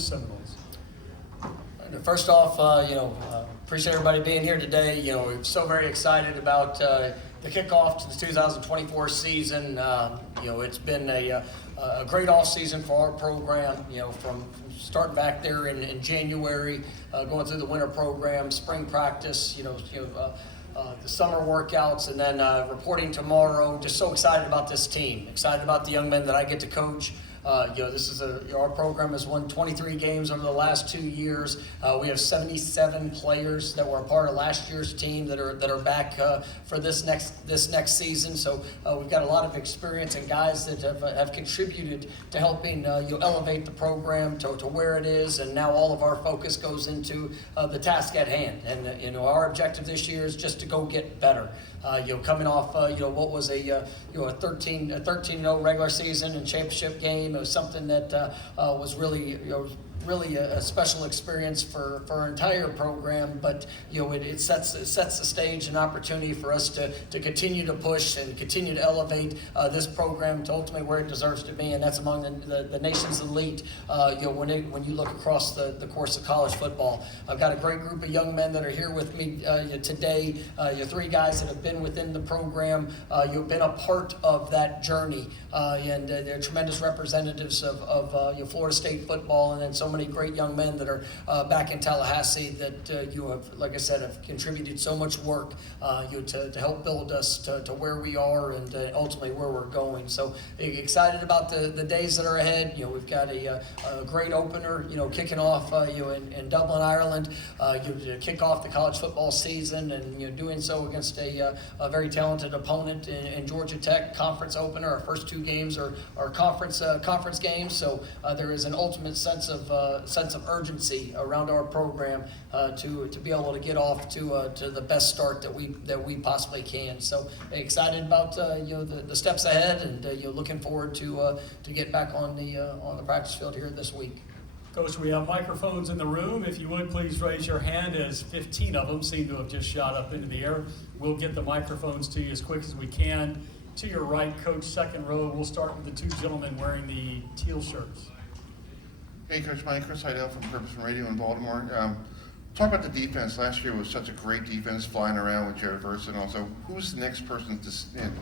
the Seminoles? First off, appreciate everybody being here today. We're so very excited about the kickoff to the 2024 season. It's been a great off season for our program. From starting back there in January, going through the winter program, spring practice. The summer workouts, and then reporting tomorrow. Just so excited about this team. Excited about the young men that I get to coach. Our program has won 23 games over the last 2 years. We have 77 players that were a part of last year's team that are back for this next season. So we've got a lot of experience and guys that have contributed to helping elevate the program to where it is. And now all of our focus goes into the task at hand. And our objective this year is just to go get better. Coming off what was a 13-0 regular season and championship game. It was something that was really a special experience for our entire program, but it sets the stage and opportunity for us to continue to push and continue to elevate this program to ultimately where it deserves to be, and that's among the nation's elite. When you look across the course of college football, I've got a great group of young men that are here with me today. 3 guys that have been within the program. You've been a part of that journey, and they're tremendous representatives of Florida State football, and then so many great young men that are back in Tallahassee that you have, like I said, have contributed so much work to help build us to where we are and ultimately where we're going. So excited about the days that are ahead. We've got a great opener, kicking off in Dublin, Ireland. You kick off the college football season, and doing so against a very talented opponent in Georgia Tech. Conference opener. Our first 2 games are conference games. So there is an ultimate sense of urgency around our program to be able to get off to the best start that we possibly can. So excited about the steps ahead, and looking forward to get back on the practice field here this week. Coach, we have microphones in the room. If you would, please raise your hand, as 15 of them seem to have just shot up into the air. We'll get the microphones to you as quick as we can. To your right, Coach, second row. We'll start with the 2 gentlemen wearing the teal shirts. Hey, Coach Mike, Chris Heidel from Purpose from Radio in Baltimore. Talk about the defense. Last year was such a great defense, flying around with Jared Verse, and also who's the next person,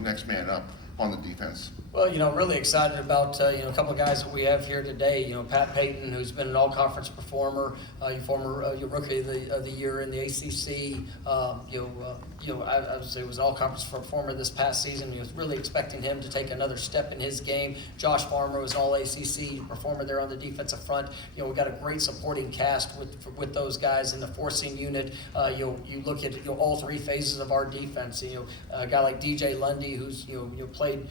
next man up on the defense? Well, really excited about a couple of guys that we have here today. Pat Payton, who's been an all-conference performer, former rookie of the year in the ACC. I would say was an all-conference performer this past season. He was really expecting him to take another step in his game. Josh Farmer was an all-ACC performer there on the defensive front. We've got a great supporting cast with those guys in the forcing unit. You look at all 3 phases of our defense. A guy like DJ Lundy, who's played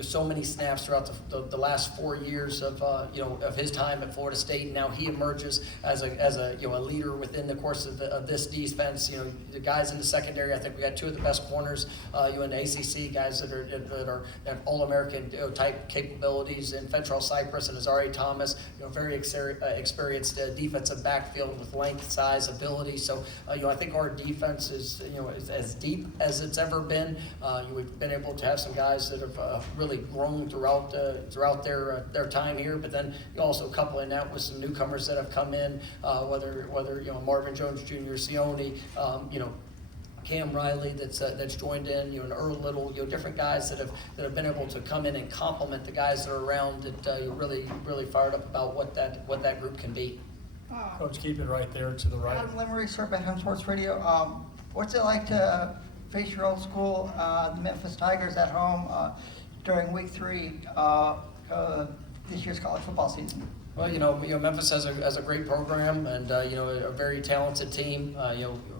so many snaps throughout the last 4 years of his time at Florida State. And now he emerges as a leader within the course of this defense. The guys in the secondary, I think we got 2 of the best corners in the ACC, guys that have All-American type capabilities in Fentrell Cypress and Azari Thomas. Very experienced defensive backfield with length, size, ability. So I think our defense is as deep as it's ever been. We've been able to have some guys that have really grown throughout their time here, but then you also coupling that with some newcomers that have come in, whether Marvin Jones Jr., Sione, Cam Riley that's joined in, and Earl Little, different guys that have been able to come in and complement the guys that are around. That you're really fired up about what that group can be. Coach, keep it right there to the right. Adam Lemery, Serpent Sports Radio. What's it like to face your old school, the Memphis Tigers, at home during Week 3 this year's college football season? Well, Memphis has a great program and a very talented team.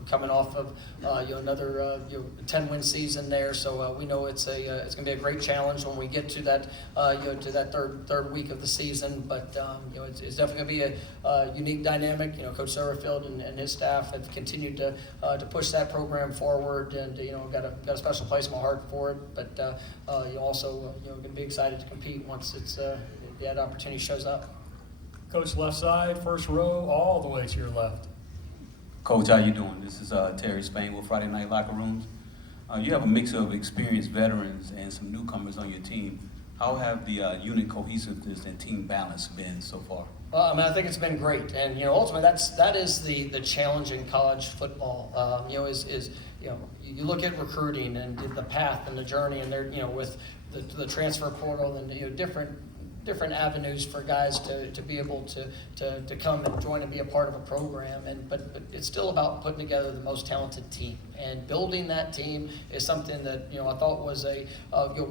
Coming off of another 10-win season there, so we know it's going to be a great challenge when we get to that to that third week of the season. But it's definitely going to be a unique dynamic. Coach Sutherfield and his staff have continued to push that program forward, and got a special place in my heart for it. But you also going to be excited to compete once that opportunity shows up. Coach, left side, first row, all the way to your left. Coach, how you doing? This is Terry Spain with Friday Night Locker Rooms. You have a mix of experienced veterans and some newcomers on your team. How have the unit cohesiveness and team balance been so far? Well, I mean, I think it's been great, and ultimately that is the challenge in college football. Is you look at recruiting and the path and the journey, and there with the transfer portal and different avenues for guys to be able to come and join and be a part of a program, but it's still about putting together the most talented team, and building that team is something that I thought was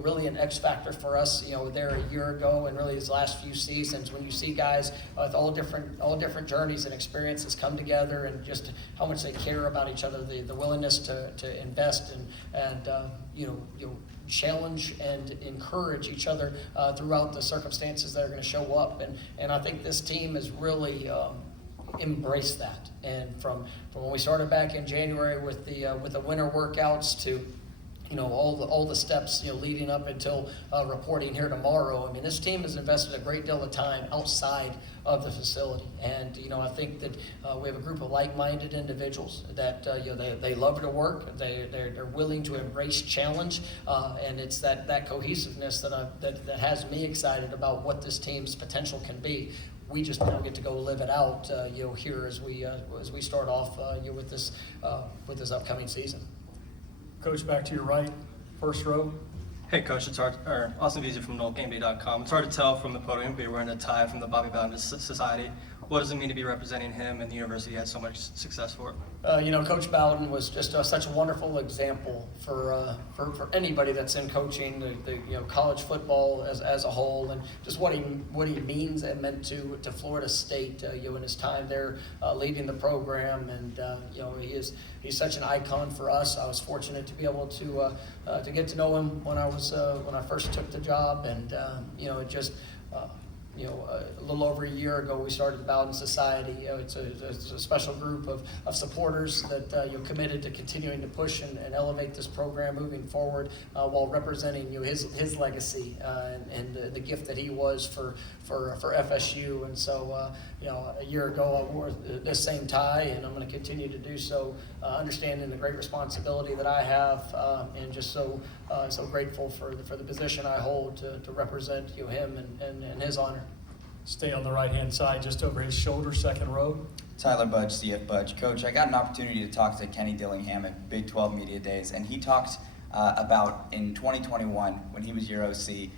really an X factor for us there a year ago, and really these last few seasons when you see guys with all different journeys and experiences come together, and just how much they care about each other, the willingness to invest and challenge and encourage each other throughout the circumstances that are going to show up, and I think this team has really embraced that. And from when we started back in January with the winter workouts to all the steps leading up until reporting here tomorrow. I mean, this team has invested a great deal of time outside of the facility, and I think that we have a group of like-minded individuals that they love to work, they're willing to embrace challenge, and it's that cohesiveness that has me excited about what this team's potential can be. We just now get to go live it out here as we start off with this upcoming season. Coach, back to your right, first row. Hey Coach, it's Austin Veazey from NorthGameDay.com. It's hard to tell from the podium, but you're wearing a tie from the Bobby Bowden Society. What does it mean to be representing him and the university he had so much success for? Coach Bowden was just such a wonderful example for anybody that's in coaching, the college football as a whole, and just what he means and meant to Florida State in his time there leading the program, and he's such an icon for us. I was fortunate to be able to get to know him when I first took the job, and a little over a year ago, we started the Bowden Society. It's a special group of supporters that committed to continuing to push and elevate this program moving forward, while representing his legacy and the gift that he was for FSU. And so a year ago, I wore this same tie, and I'm going to continue to do so, understanding the great responsibility that I have, and just so grateful for the position I hold to represent him and his honor. Stay on the right-hand side, just over his shoulder, second row. Tyler Budge, CF Budge. Coach, I got an opportunity to talk to Kenny Dillingham at Big 12 Media Days, and he talked about in 2021, when he was your OC,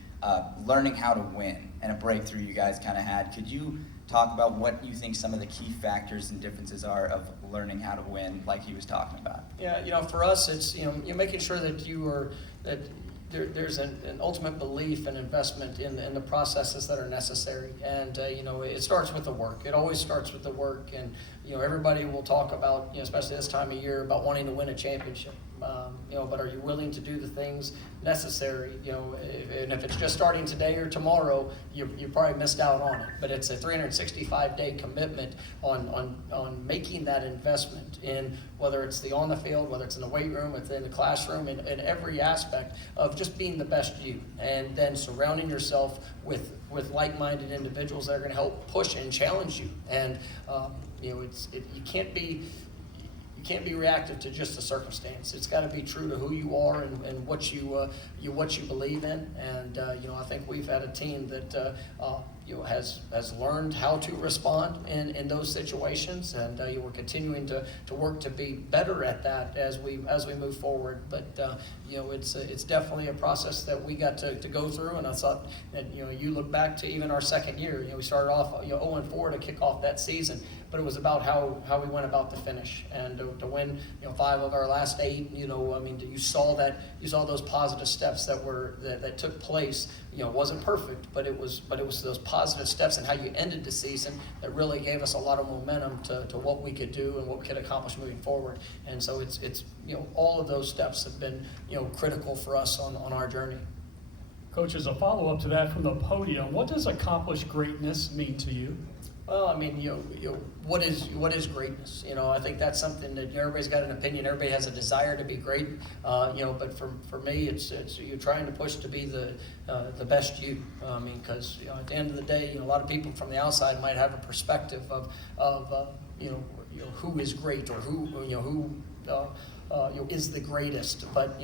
learning how to win and a breakthrough you guys kind of had. Could you talk about what you think some of the key factors and differences are of learning how to win, like he was talking about? Yeah, for us, it's you're making sure that there's an ultimate belief and investment in the processes that are necessary, and it starts with the work. It always starts with the work, and everybody will talk about, especially this time of year, about wanting to win a championship. But are you willing to do the things necessary? And if it's just starting today or tomorrow, you probably missed out on it. But it's a 365-day commitment on making that investment in, whether it's on the field, whether it's in the weight room, within the classroom, in every aspect of just being the best you, and then surrounding yourself with like-minded individuals that are going to help push and challenge you. And you can't be reactive to just the circumstance. It's got to be true to who you are and what you believe in. And I think we've had a team that has learned how to respond in those situations, and we're continuing to work to be better at that as we move forward. But it's definitely a process that we got to go through. And I thought that you look back to even our second year. We started off 0-4 to kick off that season, but it was about how we went about the finish, and to win 5 of our last 8. You saw those positive steps that took place. It wasn't perfect, but it was those positive steps and how you ended the season that really gave us a lot of momentum to what we could do and what we could accomplish moving forward. And so it's all of those steps have been critical for us on our journey. Coach, as a follow-up to that from the podium, what does accomplished greatness mean to you? Well, what is greatness? I think that's something that everybody's got an opinion. Everybody has a desire to be great. But for me, it's you're trying to push to be the best you. Because at the end of the day, a lot of people from the outside might have a perspective of who is great, or who is the greatest. But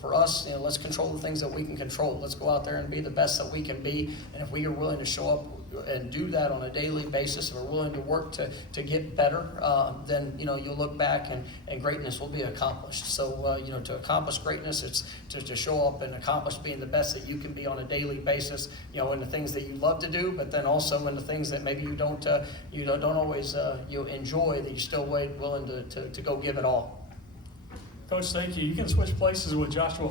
for us, let's control the things that we can control. Let's go out there and be the best that we can be. And if we are willing to show up and do that on a daily basis, and are willing to work to get better, then, you know, you'll look back and greatness will be accomplished. So, you know, to accomplish greatness, it's to show up and accomplish being the best that you can be on a daily basis, you know, in the things that you love to do, but then also in the things that maybe you don't always enjoy, that you're still willing to go give it all. Coach, thank you. You can switch places with Joshua